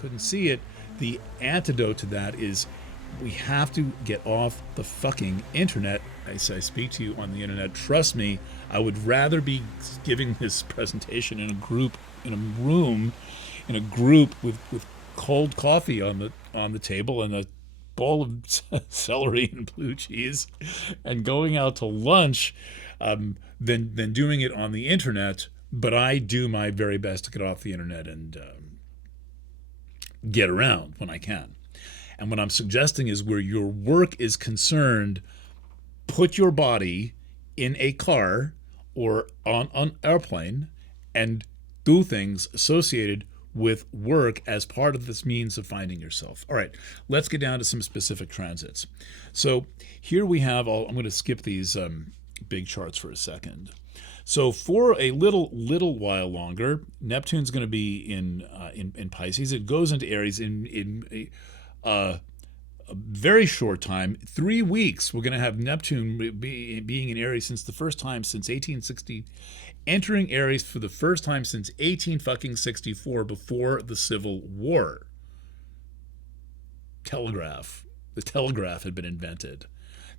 couldn't see it, the antidote to that is we have to get off the fucking internet. I speak to you on the internet. Trust me, I would rather be giving this presentation in a group, in a room, in a group with cold coffee on the table and a bowl of celery and blue cheese, and going out to lunch, than doing it on the internet. But I do my very best to get off the internet and get around when I can. And what I'm suggesting is where your work is concerned, put your body in a car or on an airplane and do things associated with work as part of this means of finding yourself. All right, let's get down to some specific transits. So here we have I'm going to skip these big charts for a second. So for a little while longer, Neptune's going to be in Pisces. It goes into Aries in a very short time, 3 weeks. We're going to have Neptune being in Aries since the first time since 1860, entering Aries for the first time since 1864, before the Civil War. The telegraph had been invented.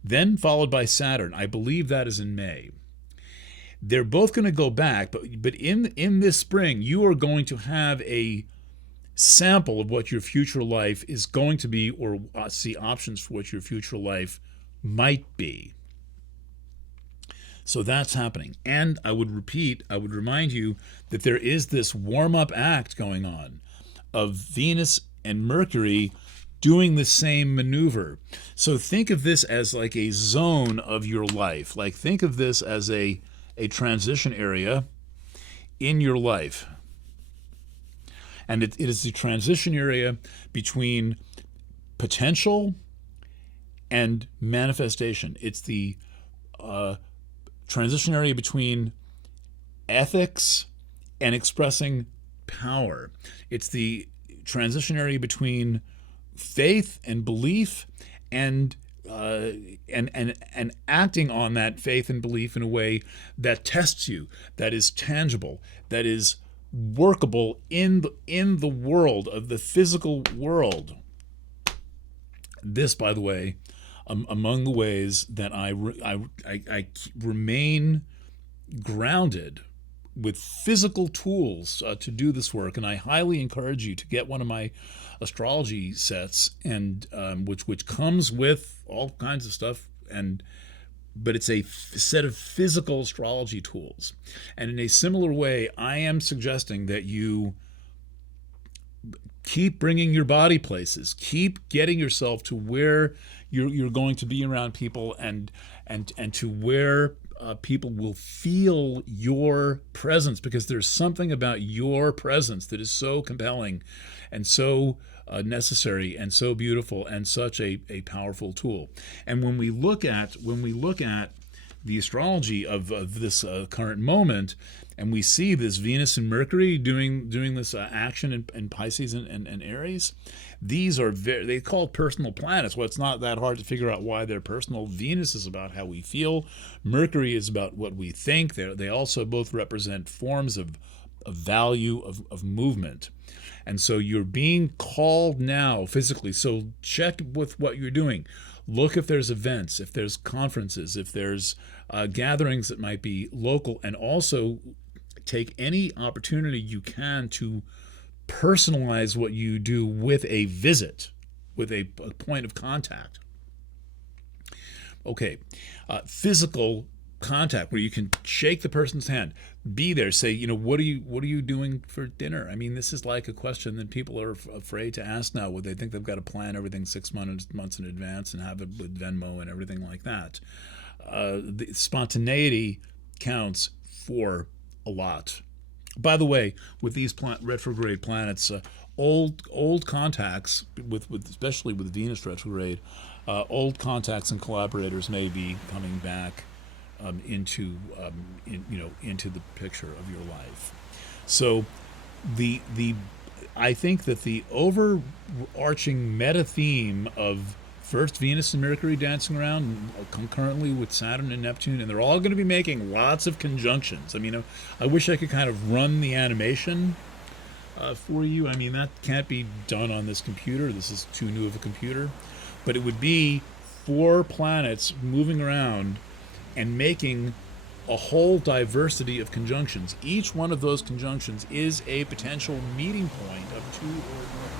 Then followed by Saturn. I believe that is in May. They're both going to go back, but in this spring, you are going to have a sample of what your future life is going to be, or see options for what your future life might be. So that's happening. And I would remind you that there is this warm-up act going on of Venus and Mercury doing the same maneuver. So think of this as like a zone of your life. Like think of this as a transition area in your life. And it is the transition area between potential and manifestation. It's the transition area between ethics and expressing power. It's the transition area between faith and belief and acting on that faith and belief in a way that tests you, that is tangible, that is workable in the world of the physical world. This, by the way, among the ways that I remain grounded with physical tools to do this work, and I highly encourage you to get one of my astrology sets, and which comes with all kinds of stuff, but it's a set of physical astrology tools. And in a similar way, I am suggesting that you keep bringing your body places, keep getting yourself to where you're going to be around people, and to where people will feel your presence, because there's something about your presence that is so compelling and so necessary and so beautiful and such a powerful tool. And when we look at the astrology of this current moment, and we see this Venus and Mercury doing this action in Pisces and Aries, these are they call personal planets. Well, it's not that hard to figure out why they're personal. Venus is about how we feel. Mercury is about what we think. They also both represent forms of value, of movement. And so you're being called now physically. So check with what you're doing. Look if there's events, if there's conferences, if there's gatherings that might be local, and also take any opportunity you can to personalize what you do with a visit, with a point of contact. Okay, physical contact, where you can shake the person's hand, be there, say, what are you doing for dinner? I mean, this is like a question that people are afraid to ask now, where they think they've got to plan everything 6 months in advance and have it with Venmo and everything like that. The spontaneity counts for a lot. By the way, with these retrograde planets, old contacts, especially with Venus retrograde, old contacts and collaborators may be coming back into the picture of your life. So I think that the overarching meta theme of first Venus and Mercury dancing around concurrently with Saturn and Neptune, and they're all going to be making lots of conjunctions. I mean, I wish I could kind of run the animation for you. I mean, that can't be done on this computer. This is too new of a computer. But it would be 4 planets moving around and making a whole diversity of conjunctions. Each one of those conjunctions is a potential meeting point of 2 or more.